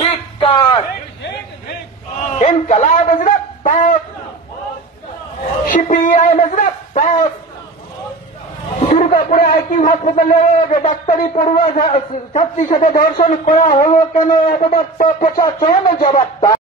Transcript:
ধিক্কার, ইনকালাব জিন্দাবাদ, সিপিআইএম জিন্দাবাদ। দুর্গাপুরে আইকিউ হাসপাতালে ডাক্তারি পড়ুয়া ছাত্রীর সাথে ধর্ষণ করা হলো কেন? অপদস্থ প্রশাসন জবাব।